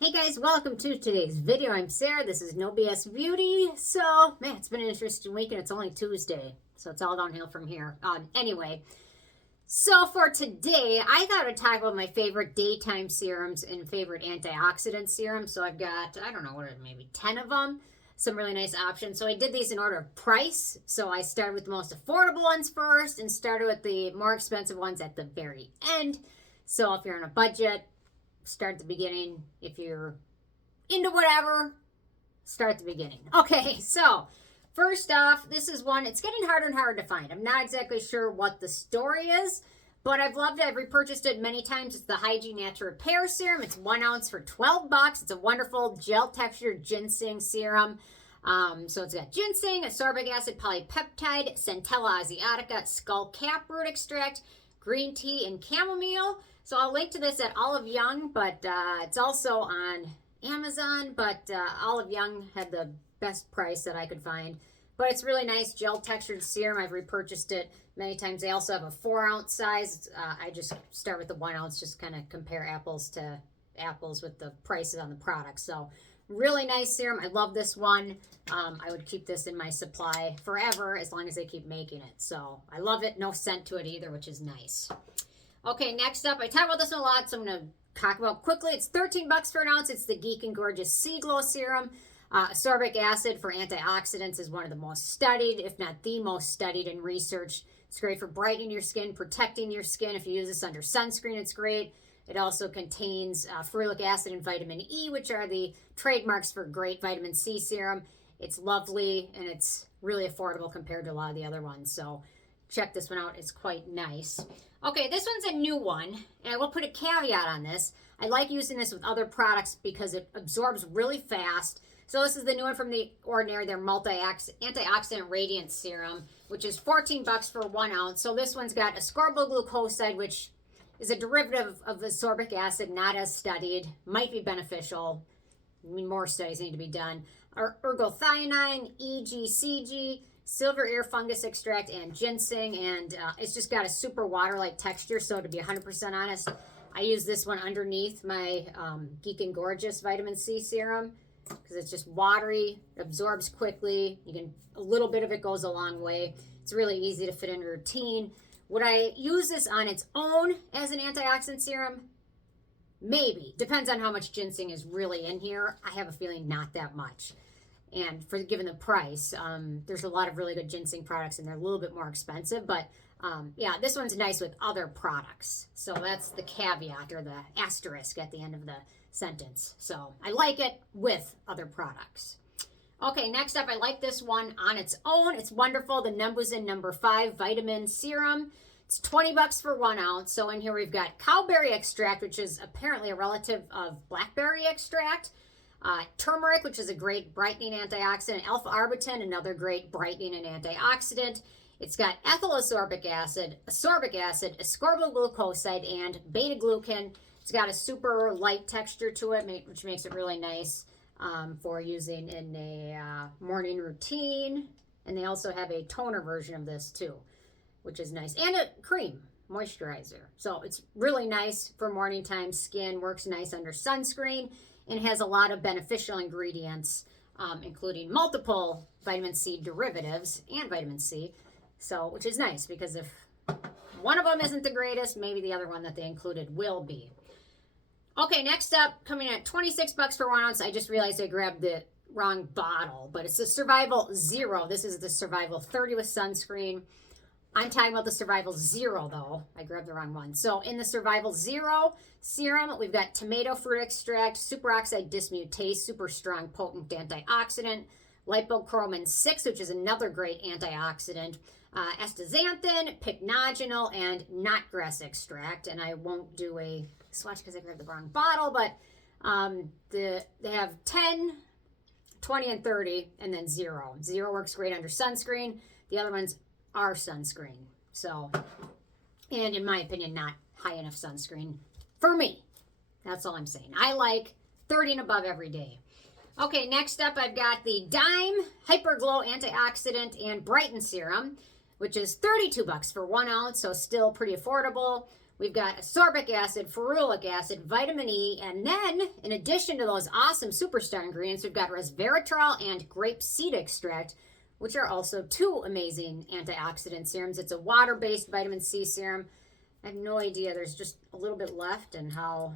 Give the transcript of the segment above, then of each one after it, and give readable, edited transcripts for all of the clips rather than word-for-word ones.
Hey guys, welcome to today's video. I'm Sarah. This is No BS Beauty. So, man, it's been an interesting week and it's only Tuesday. So it's all downhill from here. Anyway, so for today, I thought I'd talk about my favorite daytime serums and favorite antioxidant serums. So I've got, I don't know, what are maybe 10 of them. Some really nice options. So I did these in order of price. So I started with the most affordable ones first and started with the more expensive ones at the very end. So if you're on a budget, start at the beginning. If you're into whatever, start at the beginning. Okay, so first off, this is one, it's getting harder and harder to find. I'm not exactly sure what the story is, but I've loved it. I've repurchased it many times. It's the Hyggee Natural Repair Serum. It's 1 ounce for $12. It's a wonderful gel textured ginseng serum. So it's got ginseng, ascorbic acid, polypeptide, Centella Asiatica, Skullcap root extract, green tea, and chamomile. So I'll link to this at Olive Young, but it's also on Amazon, but Olive Young had the best price that I could find. But it's really nice gel textured serum. I've repurchased it many times. They also have a 4 ounce size. I just start with the 1 ounce, just kind of compare apples to apples with the prices on the product. So really nice serum. I love this one. I would keep this in my supply forever as long as they keep making it. So I love it. No scent to it either, which is nice. Okay, next up, I talk about this one a lot, so I'm going to talk about quickly. It's $13 for an ounce. It's the Geek and Gorgeous Sea Glow Serum. Ascorbic acid for antioxidants is one of the most studied, if not the most studied and researched. It's great for brightening your skin, protecting your skin. If you use this under sunscreen, it's great. It also contains ferulic acid and vitamin E, which are the trademarks for great vitamin C serum. It's lovely, and it's really affordable compared to a lot of the other ones. So check this one out. It's quite nice. Okay, this one's a new one, and I will put a caveat on this. I like using this with other products because it absorbs really fast. So this is the new one from The Ordinary, their Multi-Antioxidant Radiance Serum, which is $14 for 1 ounce. So this one's got Ascorbyl glucoside, which is a derivative of ascorbic acid, not as studied, might be beneficial. I mean, more studies need to be done. Ergothioneine, EGCG, silver ear fungus extract, and ginseng, and it's just got a super water-like texture. So to be 100% honest, I use this one underneath my Geek and Gorgeous vitamin C serum because it's just watery, absorbs quickly. A little bit of it goes a long way. It's really easy to fit in a routine. Would I use this on its own as an antioxidant serum? Maybe. Depends on how much ginseng is really in here. I have a feeling not that much. And for given the price, there's a lot of really good ginseng products and they're a little bit more expensive. But yeah, this one's nice with other products. So that's the caveat or the asterisk at the end of the sentence. So I like it with other products. Okay, next up, I like this one on its own. It's wonderful. The Numbuzin No. 5 Vitamin Serum. It's $20 for 1 ounce. So in here we've got Cowberry extract, which is apparently a relative of blackberry extract. Turmeric, which is a great brightening antioxidant. Alpha Arbutin, another great brightening and antioxidant. It's got ethyl ascorbic acid, ascorbyl glucoside, and Beta-Glucan. It's got a super light texture to it, which makes it really nice for using in a morning routine. And they also have a toner version of this too, which is nice. And a cream moisturizer. So it's really nice for morning time skin. Works nice under sunscreen. And has a lot of beneficial ingredients, including multiple vitamin C derivatives and vitamin C. So, which is nice because if one of them isn't the greatest, maybe the other one that they included will be. Okay, next up, coming at $26 for 1 ounce. I just realized I grabbed the wrong bottle, but it's the Survival Zero. This is the Survival 30 with sunscreen. I'm talking about the Survival Zero, though. I grabbed the wrong one. So in the Survival Zero serum, we've got tomato fruit extract, superoxide dismutase, super strong, potent antioxidant, lipochromin 6, which is another great antioxidant, astaxanthin, pycnogenol, and knotgrass extract. And I won't do a swatch because I grabbed the wrong bottle, but they have 10, 20, and 30, and then 0. 0 works great under sunscreen. The other ones are sunscreen. So, and in my opinion, not high enough sunscreen for me. That's all I'm saying. I like 30 and above every day. Okay, next up I've got the Dime Hyperglow Antioxidant and Brighten Serum, which is $32 for 1 ounce, so still pretty affordable. We've got ascorbic acid, ferulic acid, vitamin E, and then in addition to those awesome superstar ingredients, we've got resveratrol and grapeseed extract, which are also 2 amazing antioxidant serums. It's a water-based vitamin C serum. I have no idea. There's just a little bit left, and how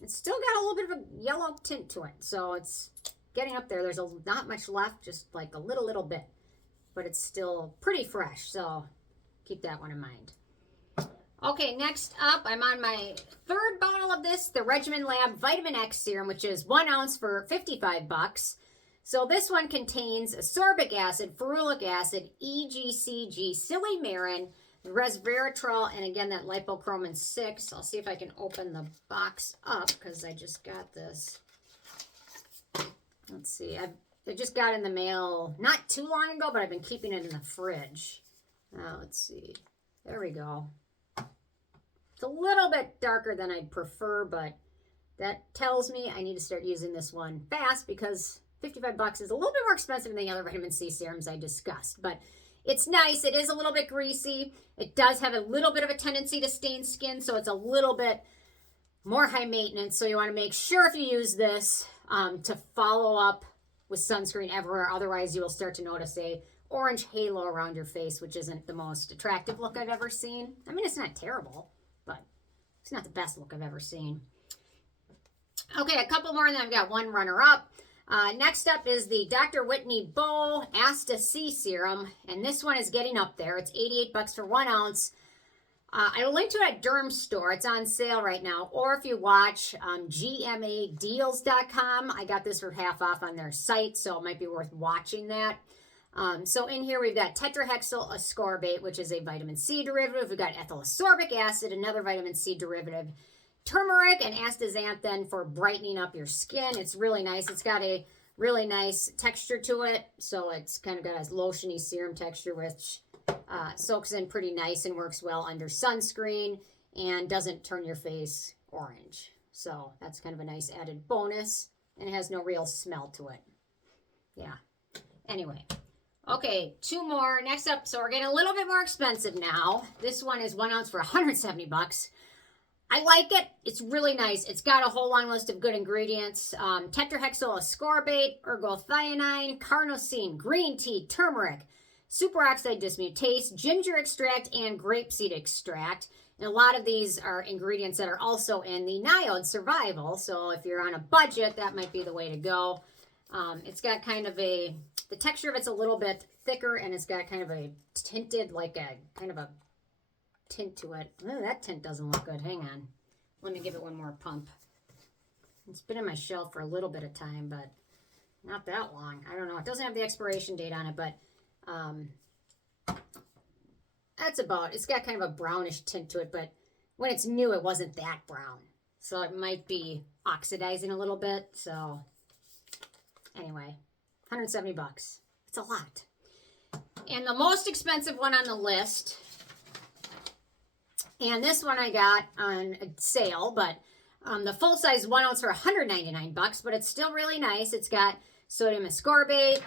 it's still got a little bit of a yellow tint to it. So it's getting up there. There's not much left, just like a little bit, but it's still pretty fresh. So keep that one in mind. Okay, next up, I'm on my 3rd bottle of this, the Regimen Lab Vitamin X Serum, which is 1 ounce for $55. So this one contains ascorbic acid, ferulic acid, EGCG, silymarin, resveratrol, and again, that lipochromin 6. I'll see if I can open the box up because I just got this. Let's see. I just got in the mail not too long ago, but I've been keeping it in the fridge. Now, let's see. There we go. It's a little bit darker than I'd prefer, but that tells me I need to start using this one fast because $55 is a little bit more expensive than the other vitamin C serums I discussed. But it's nice. It is a little bit greasy. It does have a little bit of a tendency to stain skin, so it's a little bit more high maintenance. So you want to make sure if you use this to follow up with sunscreen everywhere. Otherwise, you will start to notice a orange halo around your face, which isn't the most attractive look I've ever seen. I mean, it's not terrible, but it's not the best look I've ever seen. Okay, a couple more, and then I've got one runner-up. Next up is the Dr. Whitney Bow Asta C Serum, and this one is getting up there. It's $88 for 1 ounce. I will link to it at Derm Store. It's on sale right now. Or if you watch gmadeals.com, I got this for half off on their site, so it might be worth watching that. So in here we've got tetrahexyl ascorbate, which is a vitamin C derivative. We've got ethyl ascorbic acid, another vitamin C derivative. Turmeric and astaxanthin for brightening up your skin. It's really nice. It's got a really nice texture to it. So it's kind of got a lotiony serum texture, which soaks in pretty nice and works well under sunscreen and doesn't turn your face orange. So that's kind of a nice added bonus, and it has no real smell to it. Yeah. Anyway. Okay, 2 more. Next up, so we're getting a little bit more expensive now. This one is 1 ounce for $170. I like it. It's really nice. It's got a whole long list of good ingredients. Tetrahexyl ascorbate, ergothioneine, carnosine, green tea, turmeric, superoxide dismutase, ginger extract, and grapeseed extract. And a lot of these are ingredients that are also in the NIOD survival. So if you're on a budget, that might be the way to go. It's got kind of the texture of it's a little bit thicker, and it's got kind of a tinted, like a kind of a tint to it. Oh, that tint doesn't look good. Hang on. Let me give it one more pump. It's been in my shelf for a little bit of time, but not that long. I don't know. It doesn't have the expiration date on it, but that's about, it's got kind of a brownish tint to it, but when it's new, it wasn't that brown. So it might be oxidizing a little bit. So anyway, $170. It's a lot. And the most expensive one on the list, and this one I got on a sale, but the full size 1 ounce for $199, but it's still really nice. It's got sodium ascorbate,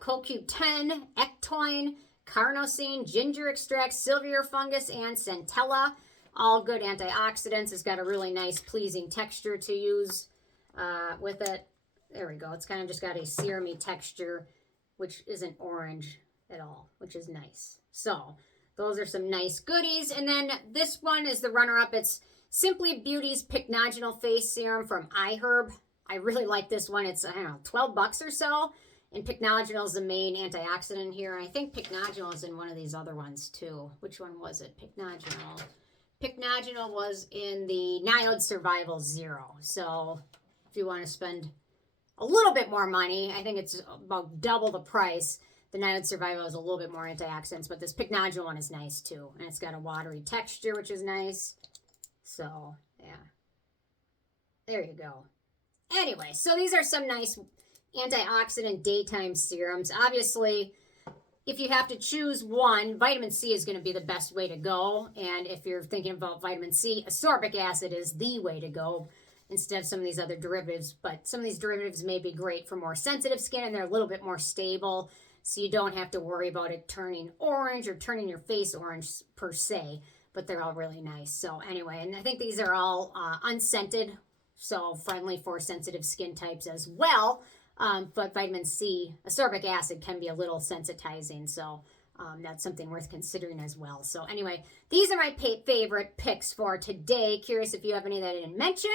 CoQ10, ectoine, carnosine, ginger extract, silver fungus, and centella. All good antioxidants. It's got a really nice, pleasing texture to use with it. There we go. It's kind of just got a serum-y texture, which isn't orange at all, which is nice. So those are some nice goodies. And then this one is the runner-up. It's Simply Beauty's Pycnogenol Face Serum from iHerb. I really like this one. It's, I don't know, $12 or so. And pycnogenol is the main antioxidant here. And I think pycnogenol is in one of these other ones too. Which one was it? Pycnogenol. Pycnogenol was in the NIOD Survival Zero. So if you want to spend a little bit more money, I think it's about double the price. The NIOD Survival is a little bit more antioxidants, but this pycnogenol one is nice too. And it's got a watery texture, which is nice. So, yeah. There you go. Anyway, so these are some nice antioxidant daytime serums. Obviously, if you have to choose one, vitamin C is going to be the best way to go. And if you're thinking about vitamin C, ascorbic acid is the way to go instead of some of these other derivatives. But some of these derivatives may be great for more sensitive skin, and they're a little bit more stable. So you don't have to worry about it turning orange or turning your face orange per se. but they're all really nice. So anyway, and I think these are all unscented, so friendly for sensitive skin types as well. But vitamin C, ascorbic acid can be a little sensitizing, so that's something worth considering as well. So anyway, these are my favorite picks for today. Curious if you have any that I didn't mention.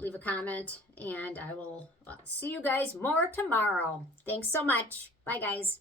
Leave a comment, and I will see you guys more tomorrow. Thanks so much. Bye, guys.